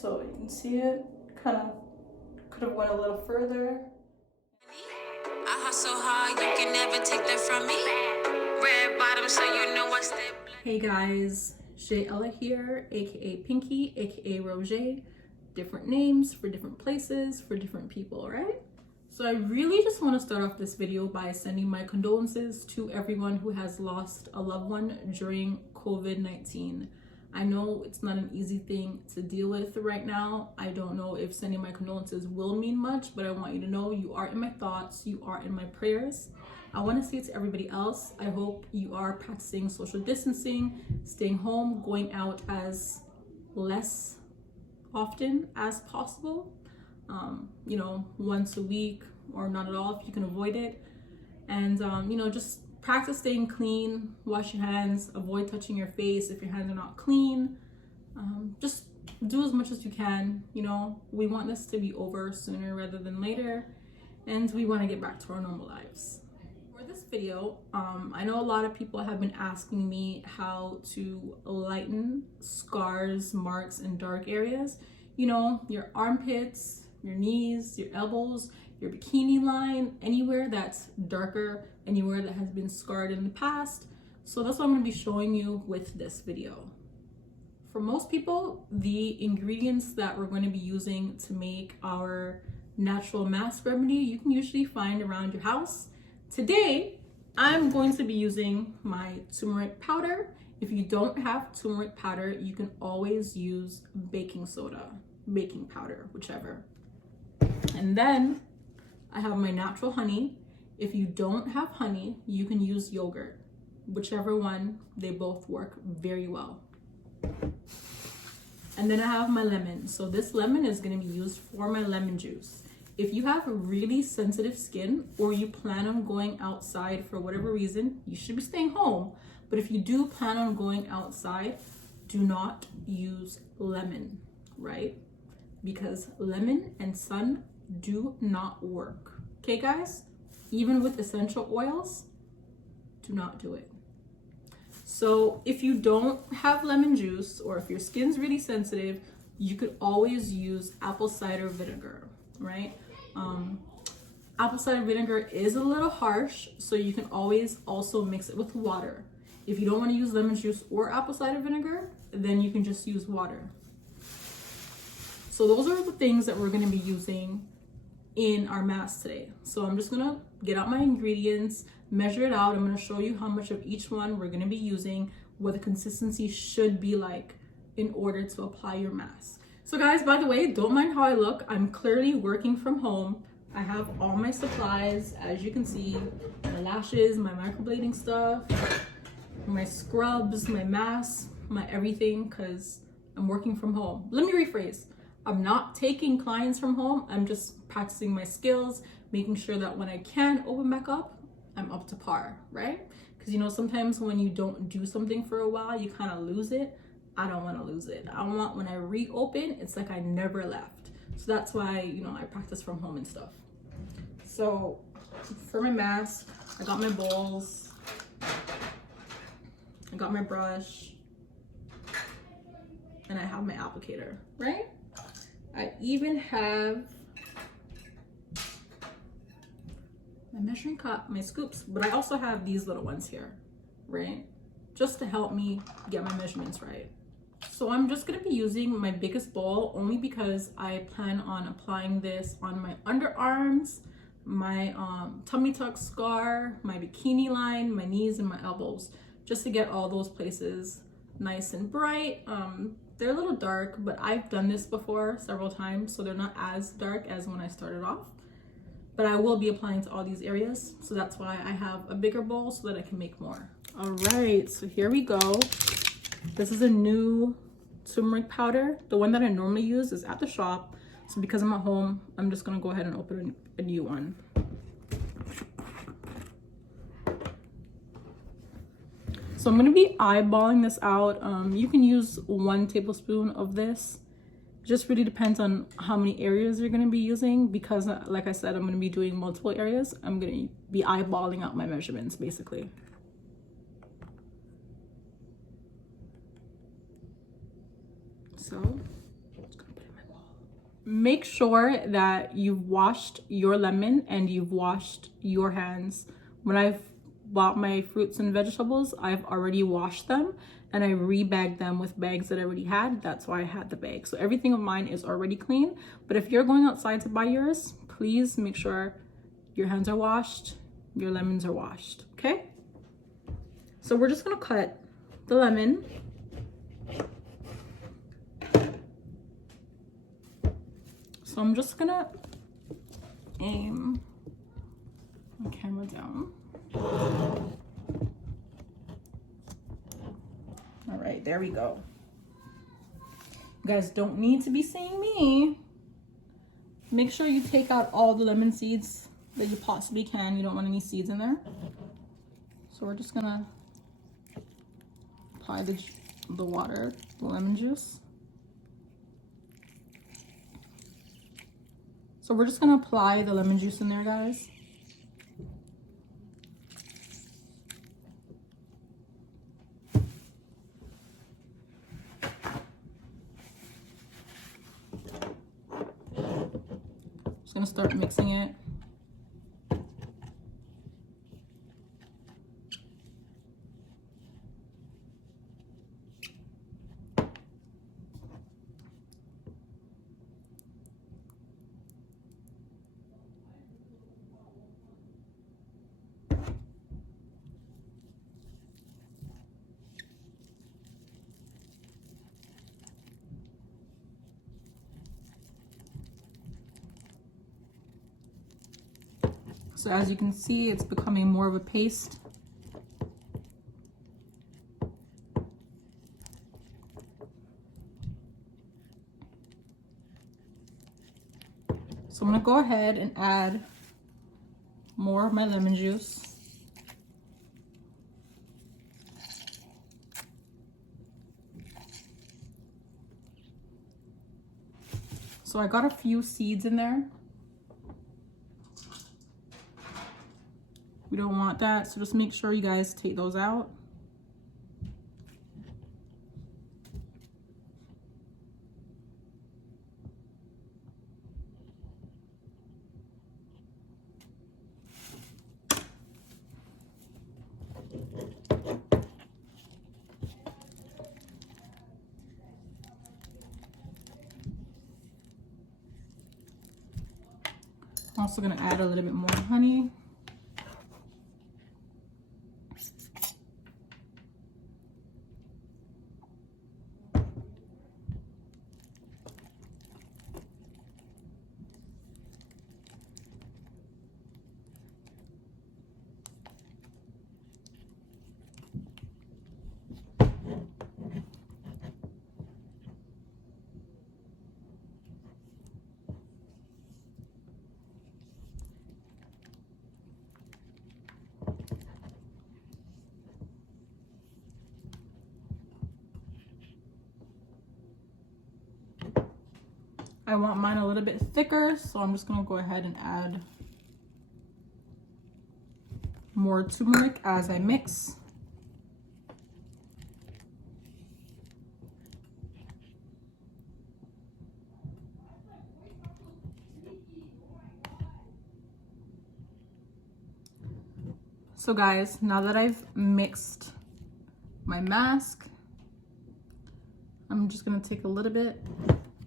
so you can see it. Kind of could have went a little further. I hustle hard, you can never take that from me. Red bottom, so you know I stay. Hey guys, 𝗔𝗧 here, aka Pinky, aka 𝗹𝗶𝗴𝗵𝘁. Different names for different places for different people, right? So I really just want to start off this video by sending my condolences to everyone who has lost a loved one during COVID-19. I know it's not an easy thing to deal with right now. I don't know if sending my condolences will mean much, but I want you to know you are in my thoughts, you are in my prayers. I want to say to everybody else, I hope you are practicing social distancing, staying home, going out as less often as possible. You know, once a week or not at all if you can avoid it. And, you know, just practice staying clean, wash your hands, avoid touching your face if your hands are not clean. Just do as much as you can. You know, we want this to be over sooner rather than later, and we want to get back to our normal lives. For this video, I know a lot of people have been asking me how to lighten scars, marks, and dark areas. You know, your armpits, your knees, your elbows, your bikini line, anywhere that's darker, anywhere that has been scarred in the past. So that's what I'm going to be showing you with this video. For most people, the ingredients that we're going to be using to make our natural mask remedy, you can usually find around your house. Today, I'm going to be using my turmeric powder. If you don't have turmeric powder, you can always use baking soda, baking powder, whichever. And then I have my natural honey. If you don't have honey, you can use yogurt, whichever one, they both work very well. And then I have my lemon. So this lemon is going to be used for my lemon juice. If you have really sensitive skin or you plan on going outside for whatever reason, you should be staying home. But if you do plan on going outside, do not use lemon, right? Because lemon and sun do not work. Okay, guys? Even with essential oils, do not do it. So if you don't have lemon juice, or if your skin's really sensitive, you could always use apple cider vinegar, right? Apple cider vinegar is a little harsh, so you can always also mix it with water. If you don't want to use lemon juice or apple cider vinegar, then you can just use water. So those are the things that we're going to be using in our mask today. So I'm just going to get out my ingredients, measure it out. I'm going to show you how much of each one we're going to be using, what the consistency should be like in order to apply your mask. So guys, by the way, don't mind how I look. I'm clearly working from home. I have all my supplies, as you can see, my lashes, my microblading stuff, my scrubs, my mask, my everything, because I'm working from home. Let me rephrase. I'm not taking clients from home. I'm just practicing my skills, making sure that when I can open back up, I'm up to par, right? Because, you know, sometimes when you don't do something for a while, you kind of lose it. I don't want to lose it. I want, when I reopen, it's like I never left. So that's why, you know, I practice from home and stuff. So for my mask, I got my bowls, I got my brush, and I have my applicator, right? I even have my measuring cup, my scoops, but I also have these little ones here, right? Just to help me get my measurements right. So I'm just gonna be using my biggest bowl only because I plan on applying this on my underarms, my tummy tuck scar, my bikini line, my knees, and my elbows, just to get all those places nice and bright. They're a little dark, but I've done this before several times, so they're not as dark as when I started off. But I will be applying to all these areas, so that's why I have a bigger bowl so that I can make more. All right, so here we go. This is a new turmeric powder. The one that I normally use is at the shop, so because I'm at home, I'm just gonna go ahead and open a new one. So I'm going to be eyeballing this out. You can use 1 tablespoon of this. It just really depends on how many areas you're going to be using, because like I said, I'm going to be doing multiple areas. I'm going to be eyeballing out my measurements basically. So I'm just going to put it in make sure that you've washed your lemon and you've washed your hands. When I've bought my fruits and vegetables, I've already washed them and I rebagged them with bags that I already had. That's why I had the bag. So everything of mine is already clean. But if you're going outside to buy yours, please make sure your hands are washed, your lemons are washed, okay? So we're just gonna cut the lemon. So I'm just gonna aim my camera down. All right, there we go. You guys don't need to be seeing me. Make sure you take out all the lemon seeds that you possibly can. You don't want any seeds in there. So we're just gonna apply the water, the lemon juice. So we're just gonna apply the lemon juice in there, guys. Just gonna start mixing it. So as you can see, it's becoming more of a paste. So I'm gonna go ahead and add more of my lemon juice. So I got a few seeds in there. We don't want that, so just make sure you guys take those out. I'm also gonna add a little bit more honey. I want mine a little bit thicker, so I'm just gonna go ahead and add more turmeric as I mix. So guys, now that I've mixed my mask, I'm just gonna take a little bit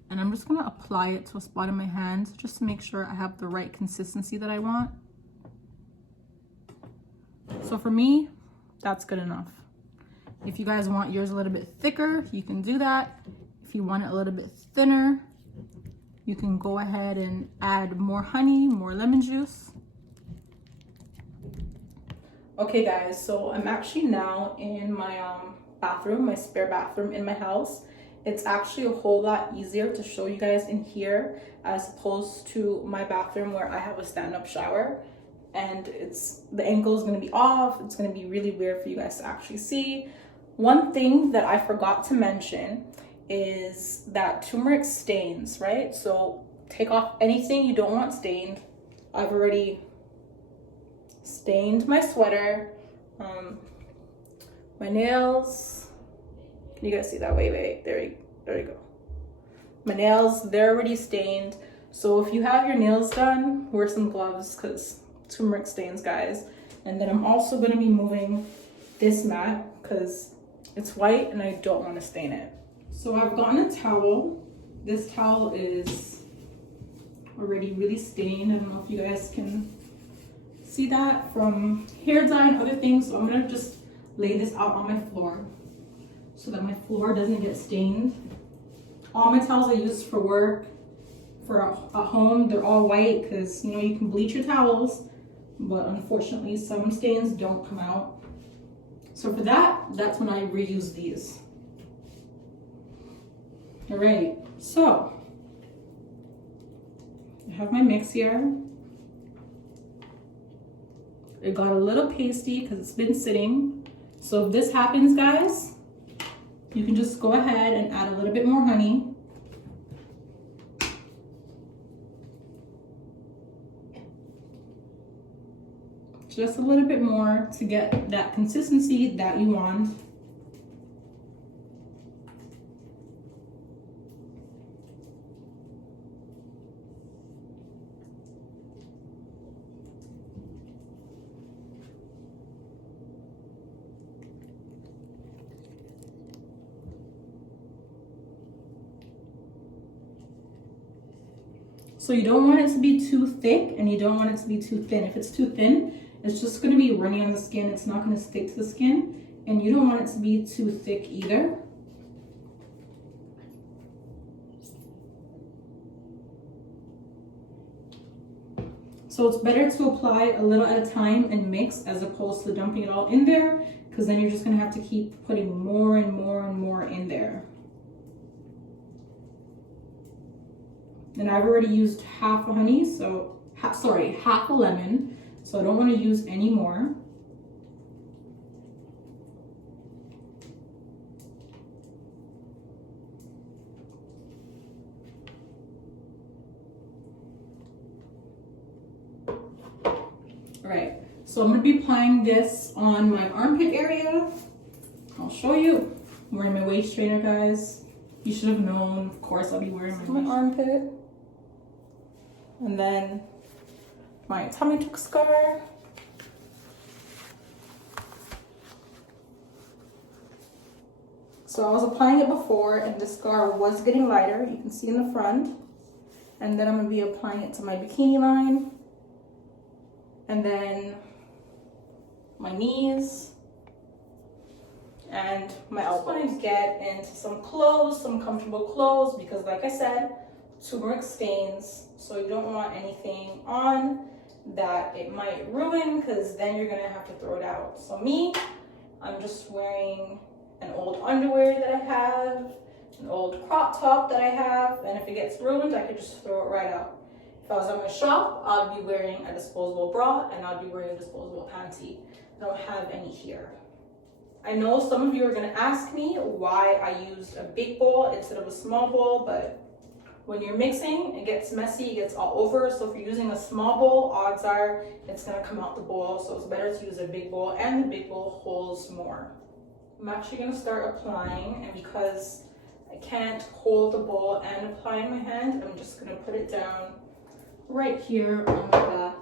and I'm just gonna apply it to a spot in my hand just to make sure I have the right consistency that I want. So for me, that's good enough. If you guys want yours a little bit thicker, you can do that. If you want it a little bit thinner, you can go ahead and add more honey, more lemon juice. Okay guys, so I'm actually now in my bathroom, my spare bathroom in my house. It's actually a whole lot easier to show you guys in here as opposed to my bathroom where I have a stand-up shower and the angle is going to be off. It's going to be really weird for you guys to actually see. One thing that I forgot to mention is that turmeric stains, right? So take off anything you don't want stained. I've already stained my sweater, my nails. Can you guys see that? Wait, there you go. My nails, they're already stained. So if you have your nails done, wear some gloves because turmeric stains, guys. And then I'm also going to be moving this mat because it's white and I don't want to stain it. So I've gotten a towel. This towel is already really stained. I don't know if you guys can see that from hair dye and other things. So I'm going to just lay this out on my floor so that my floor doesn't get stained. All my towels I use for work, for at home, they're all white because, you know, you can bleach your towels, but unfortunately some stains don't come out. So for that's when I reuse these. All right, so I have my mix here. It got a little pasty because it's been sitting. So if this happens, guys, you can just go ahead and add a little bit more honey. Just a little bit more to get that consistency that you want. So you don't want it to be too thick and you don't want it to be too thin. If it's too thin, it's just going to be runny on the skin. It's not going to stick to the skin. And you don't want it to be too thick either. So it's better to apply a little at a time and mix as opposed to dumping it all in there, because then you're just going to have to keep putting more and more and more in there. And I've already used half a honey, so half a lemon, so I don't want to use any more. All right, so I'm going to be applying this on my armpit area. I'll show you. I'm wearing my waist trainer, guys. You should have known, of course, I'll be wearing my armpit. And then my tummy tuck scar. So I was applying it before and the scar was getting lighter. You can see in the front. And then I'm going to be applying it to my bikini line. And then my knees. And my elbows. I'm going to get into some clothes, some comfortable clothes, because like I said, turmeric stains, so you don't want anything on that it might ruin, because then you're gonna have to throw it out. So me, I'm just wearing an old underwear that I have, an old crop top that I have, and if it gets ruined, I could just throw it right out. If I was at my shop, I'd be wearing a disposable bra and I'd be wearing a disposable panty. I don't have any here. I know some of you are gonna ask me why I used a big bowl instead of a small bowl, but when you're mixing, it gets messy, it gets all over. So if you're using a small bowl, odds are it's gonna come out the bowl. So it's better to use a big bowl, and the big bowl holds more. I'm actually gonna start applying, and because I can't hold the bowl and apply in my hand, I'm just gonna put it down right here on the bath.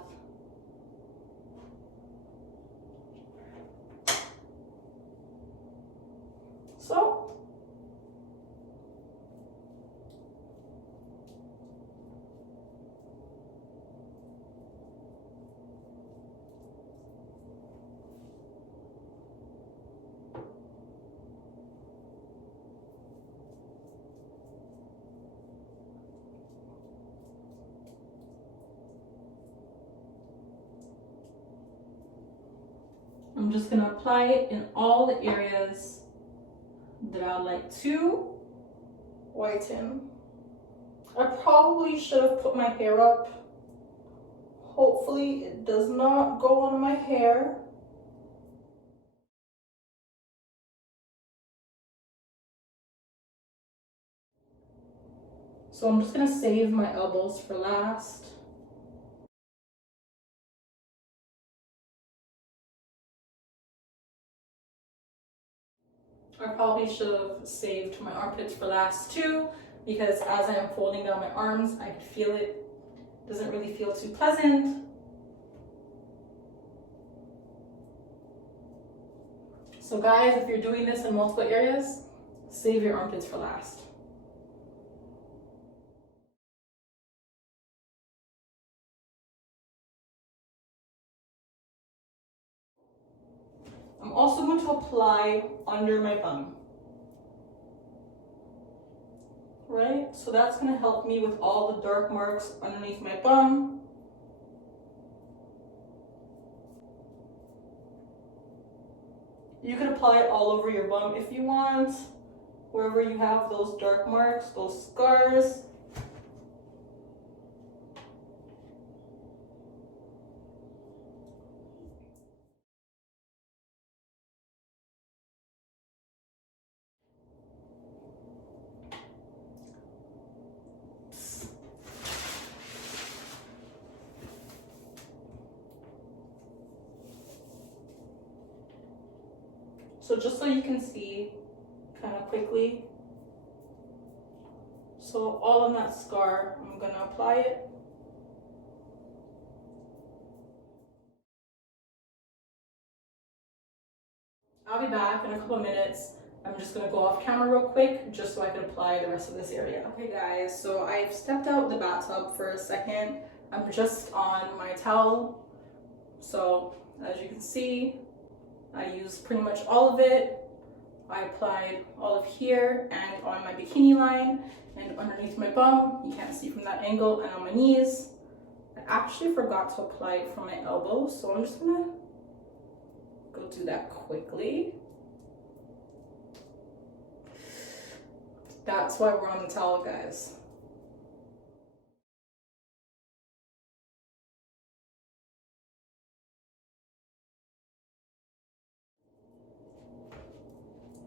So I'm just gonna apply it in all the areas that I like to whiten. I probably should have put my hair up. Hopefully it does not go on my hair. So I'm just gonna save my elbows for last. I probably should have saved my armpits for last too, because as I am folding down my arms, I can feel it doesn't really feel too pleasant. So guys, if you're doing this in multiple areas, save your armpits for last. I'm also going to apply under my bum. Right? So that's going to help me with all the dark marks underneath my bum. You could apply it all over your bum if you want, wherever you have those dark marks, those scars. So just so you can see kind of quickly, so all on that scar, I'm going to apply it. I'll be back in a couple of minutes. I'm just going to go off camera real quick just so I can apply the rest of this area. Okay guys, so I've stepped out the bathtub for a second. I'm just on my towel. So as you can see, I used pretty much all of it. I applied all of here and on my bikini line and underneath my bum. You can't see from that angle, and on my knees. I actually forgot to apply it from my elbow, so I'm just gonna go do that quickly. That's why we're on the towel, guys.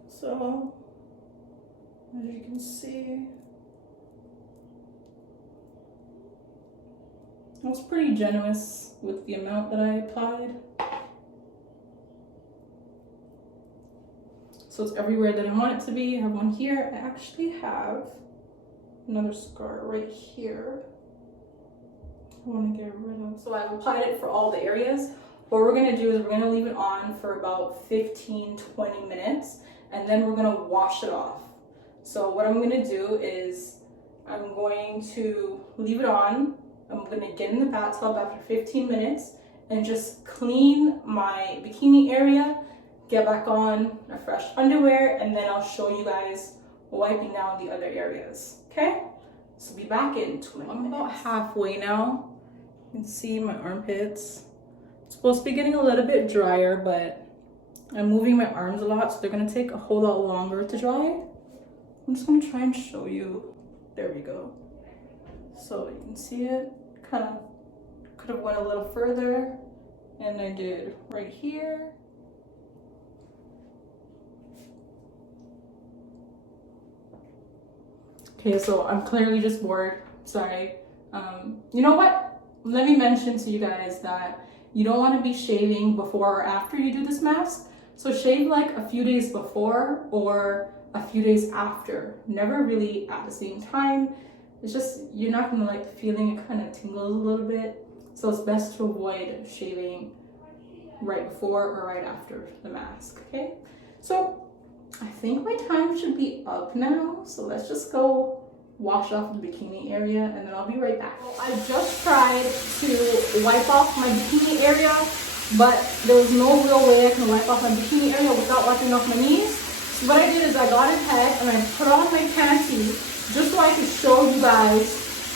So, as you can see, I was pretty generous with the amount that I applied. So it's everywhere that I want it to be. I have one here. I actually have another scar right here I want to get rid of. So I've applied it for all the areas. What we're going to do is we're going to leave it on for about 15-20 minutes. And then we're gonna wash it off. So what I'm gonna do is I'm going to leave it on. I'm gonna get in the bathtub after 15 minutes and just clean my bikini area, get back on a fresh underwear, and then I'll show you guys wiping down the other areas, okay? So be back in 20 minutes. I'm about halfway now. You can see my armpits. It's supposed to be getting a little bit drier, but I'm moving my arms a lot, so they're gonna take a whole lot longer to dry. I'm just gonna try and show you. There we go. So you can see it kind of could have went a little further, and I did right here. Okay, so I'm clearly just bored. Sorry. You know what? Let me mention to you guys that you don't want to be shaving before or after you do this mask. So shave like a few days before or a few days after. Never really at the same time. It's just, you're not gonna like the feeling, it kind of tingles a little bit. So it's best to avoid shaving right before or right after the mask, okay? So I think my time should be up now. So let's just go wash off the bikini area and then I'll be right back. I just tried to wipe off my bikini area, but there was no real way I can wipe off my bikini area without wiping off my knees. So what I did is I got ahead and I put on my panties just so I could show you guys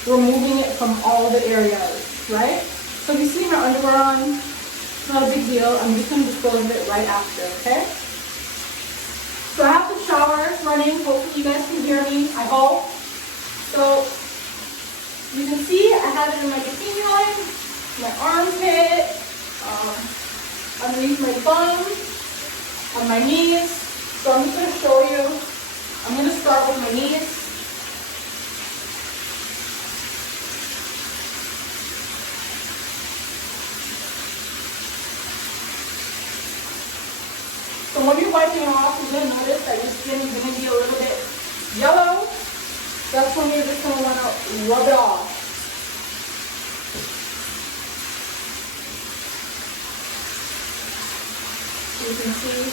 removing it from all the areas, right? So if you see my underwear on, it's not a big deal. I'm just going to dispose of it right after, okay? So I have the shower running. Hopefully you guys can hear me, I hope. So you can see I have it in my bikini line, my armpit, underneath my bum, on my knees. So I'm just going to show you. I'm going to start with my knees. So when you're wiping off, you're going to notice that your skin is going to be a little bit yellow. That's when you're just gonna wanna rub it off. So you can see.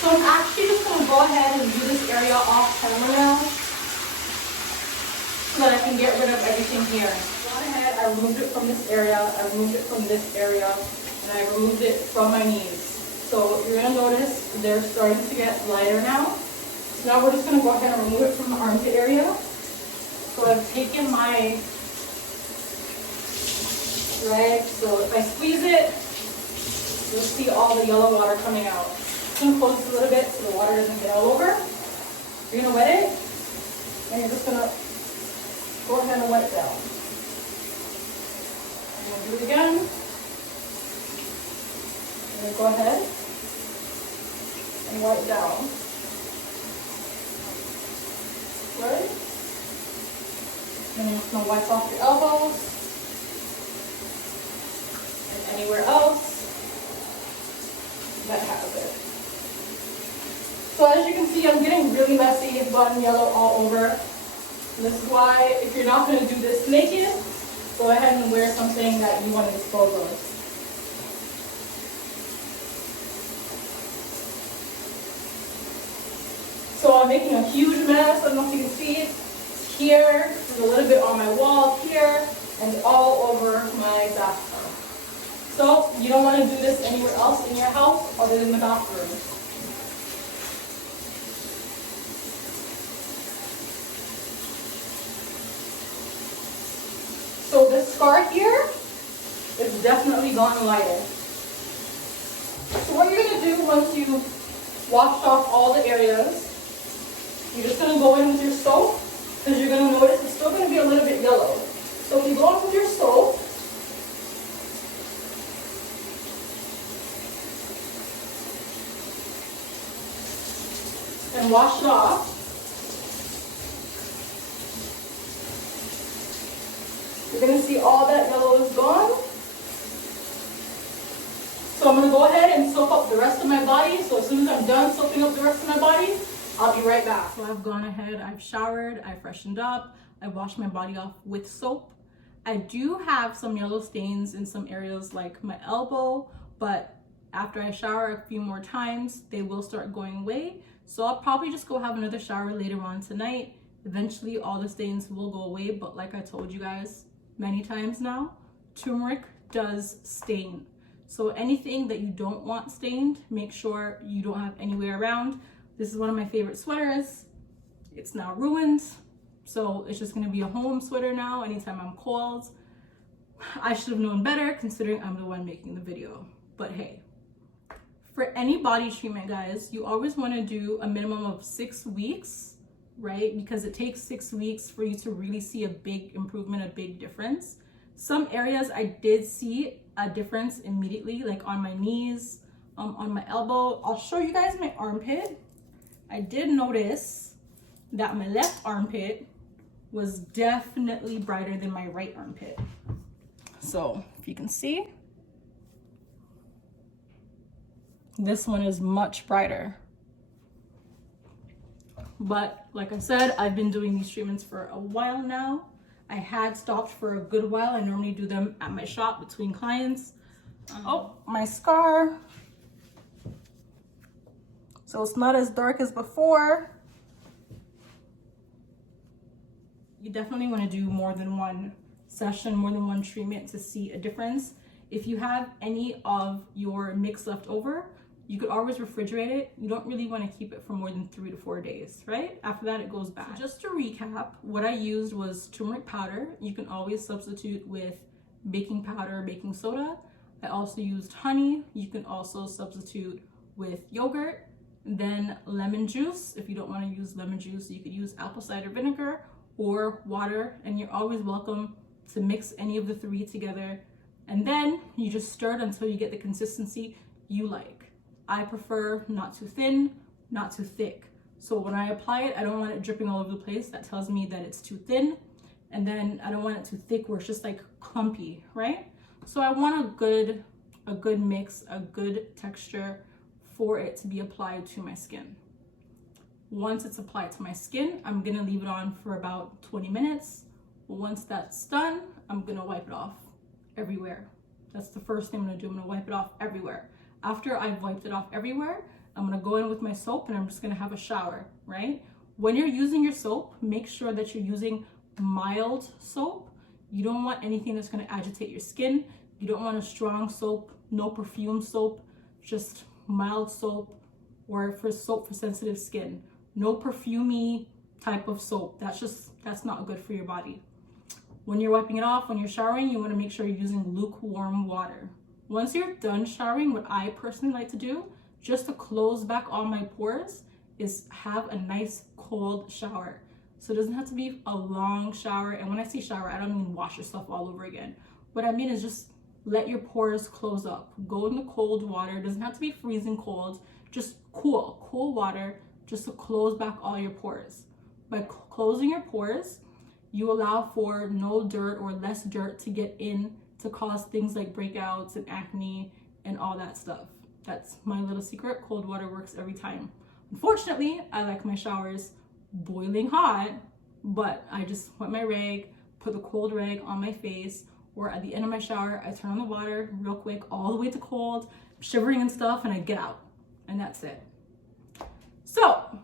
So I'm actually just gonna go ahead and do this area off camera now, so that I can get rid of everything here. Go ahead, I removed it from this area, I removed it from this area, and I removed it from my knees. So you're gonna notice they're starting to get lighter now. So now we're just gonna go ahead and remove it from the armpit area. So I've taken my, right, so if I squeeze it, you'll see all the yellow water coming out. I'm gonna close this a little bit so the water doesn't get all over. You're gonna wet it, and you're just gonna go ahead and wet it down. I'm gonna do it again. I'm gonna go ahead and wet it down. Right? And you're just gonna wipe off your elbows and anywhere else that has it. So as you can see, I'm getting really messy, blood and yellow all over. And this is why, if you're not going to do this naked, go ahead and wear something that you want to dispose of. So I'm making a huge mess. I don't know if you can see it. It's here, there's a little bit on my wall here, and all over my bathtub. So you don't want to do this anywhere else in your house other than the bathroom. So this scar here is definitely gone lighter. So what you're going to do once you washed off all the areas, you're just going to go in with your soap, because you're going to notice it's still going to be a little bit yellow. So if you go in with your soap, and wash it off, you're going to see all that yellow is gone. So I'm going to go ahead and soak up the rest of my body. So as soon as I'm done soaking up the rest of my body, I'll be right back. So I've gone ahead, I've showered, I freshened up, I washed my body off with soap. I do have some yellow stains in some areas like my elbow, but after I shower a few more times, they will start going away. So I'll probably just go have another shower later on tonight. Eventually all the stains will go away, but like I told you guys many times now, turmeric does stain. So anything that you don't want stained, make sure you don't have anywhere around. This is one of my favorite sweaters. It's now ruined, so it's just gonna be a home sweater now anytime I'm cold. I should have known better considering I'm the one making the video, but hey. For any body treatment, guys, you always want to do a minimum of 6 weeks, right? Because it takes 6 weeks for you to really see a big improvement, a big difference. Some areas I did see a difference immediately, like on my knees, on my elbow. I'll show you guys my armpit. I did notice that my left armpit was definitely brighter than my right armpit. So if you can see, this one is much brighter. But like I said, I've been doing these treatments for a while now. I had stopped for a good while. I normally do them at my shop between clients. Oh, my scar. So it's not as dark as before. You definitely want to do more than one session, more than one treatment to see a difference. If you have any of your mix left over, you could always refrigerate it. You don't really want to keep it for more than 3 to 4 days, right? After that, it goes bad. So just to recap, what I used was turmeric powder. You can always substitute with baking powder, baking soda. I also used honey. You can also substitute with yogurt. Then lemon juice. If you don't want to use lemon juice, you could use apple cider vinegar or water. And you're always welcome to mix any of the 3 together. And then you just stir it until you get the consistency you like. I prefer not too thin, not too thick. So when I apply it, I don't want it dripping all over the place. That tells me that it's too thin. And then I don't want it too thick where it's just like clumpy, right? So I want a good mix, a good texture for it to be applied to my skin. Once it's applied to my skin, I'm gonna leave it on for about 20 minutes. Once that's done, I'm gonna wipe it off everywhere. That's the first thing I'm gonna do. I'm gonna wipe it off everywhere. After I've wiped it off everywhere, I'm gonna go in with my soap and I'm just gonna have a shower, right? When you're using your soap, make sure that you're using mild soap. You don't want anything that's gonna agitate your skin. You don't want a strong soap, no perfume soap, just mild soap, or for soap for sensitive skin. No perfumey type of soap. That's not good for your body. When you're wiping it off, when you're showering, you want to make sure you're using lukewarm water. Once you're done showering, what I personally like to do, just to close back all my pores, is have a nice cold shower. So it doesn't have to be a long shower. And when I say shower, I don't mean wash yourself all over again. What I mean is just let your pores close up. Go in the cold water. It doesn't have to be freezing cold. Just cool water, just to close back all your pores. By closing your pores, you allow for no dirt or less dirt to get in to cause things like breakouts and acne and all that stuff. That's my little secret. Cold water works every time. Unfortunately, I like my showers boiling hot, but I just wet my rag, put the cold rag on my face, or at the end of my shower, I turn on the water real quick, all the way to cold, shivering and stuff, and I get out, and that's it. So,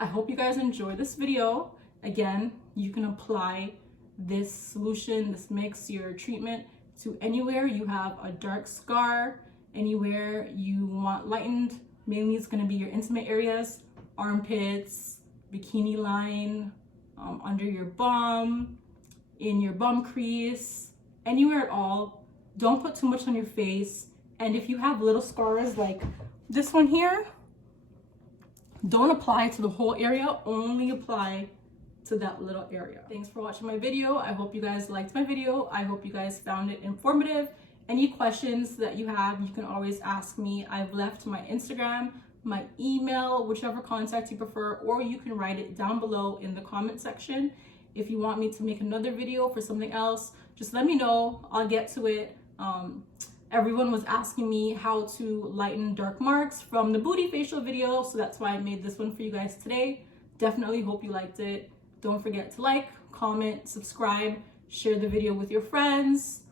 I hope you guys enjoyed this video. Again, you can apply this solution, this mix, your treatment, to anywhere you have a dark scar, anywhere you want lightened. Mainly it's gonna be your intimate areas, armpits, bikini line, under your bum, in your bum crease, anywhere at all. Don't put too much on your face. And if you have little scars like this one here, don't apply to the whole area, only apply to that little area. Thanks for watching my video. I hope you guys liked my video. I hope you guys found it informative. Any questions that you have, you can always ask me. I've left my Instagram, my email, whichever contact you prefer, or you can write it down below in the comment section. If you want me to make another video for something else, just let me know. I'll get to it. Everyone was asking me how to lighten dark marks from the booty facial video, so that's why I made this one for you guys today. Definitely hope you liked it. Don't forget to like, comment, subscribe, share the video with your friends,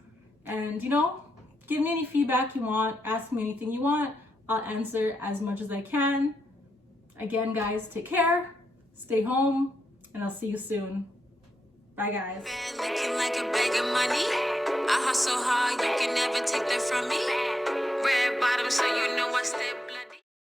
and give me any feedback you want, ask me anything you want. I'll answer as much as I can. Again, guys, take care, stay home, and I'll see you soon. Bye, guys. Looking like a bag of money. I hustle hard, you can never take that from me. Red bottom, so you know I step